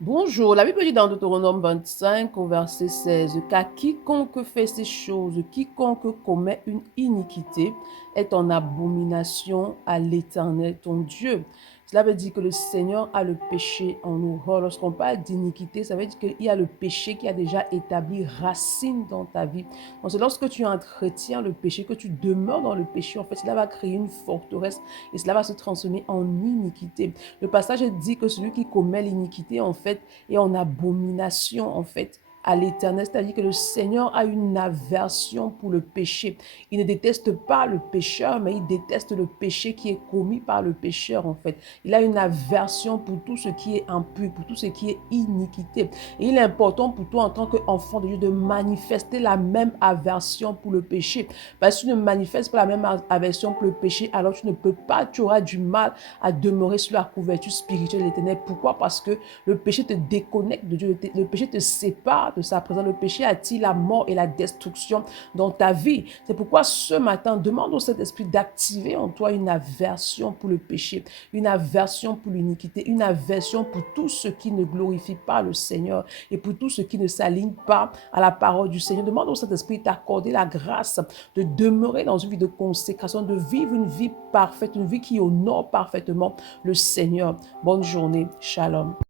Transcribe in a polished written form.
Bonjour, la Bible dit dans Deutéronome 25 au verset 16, car quiconque fait ces choses, quiconque commet une iniquité, est en abomination à l'Éternel ton Dieu. Cela veut dire que le Seigneur a le péché en horreur. Lorsqu'on parle d'iniquité, ça veut dire qu'il y a le péché qui a déjà établi racine dans ta vie. Donc c'est lorsque tu entretiens le péché, que tu demeures dans le péché, en fait, cela va créer une forteresse et cela va se transformer en iniquité. Le passage dit que celui qui commet l'iniquité, en fait, est en abomination, en fait, à l'Éternel. C'est-à-dire que le Seigneur a une aversion pour le péché. Il ne déteste pas le pécheur, mais il déteste le péché qui est commis par le pécheur, en fait. Il a une aversion pour tout ce qui est impur, pour tout ce qui est iniquité. Et il est important pour toi, en tant qu'enfant de Dieu, de manifester la même aversion pour le péché. Parce que tu ne manifestes pas la même aversion pour le péché, alors tu ne peux pas, tu auras du mal à demeurer sous la couverture spirituelle de l'Éternel. Pourquoi? Parce que le péché te déconnecte de Dieu, le péché te sépare de sa présence, le péché attire la mort et la destruction dans ta vie. C'est pourquoi ce matin, demande au Saint-Esprit d'activer en toi une aversion pour le péché, une aversion pour l'iniquité, une aversion pour tout ce qui ne glorifie pas le Seigneur et pour tout ce qui ne s'aligne pas à la parole du Seigneur. Demande au Saint-Esprit d'accorder la grâce de demeurer dans une vie de consécration, de vivre une vie parfaite, une vie qui honore parfaitement le Seigneur. Bonne journée. Shalom.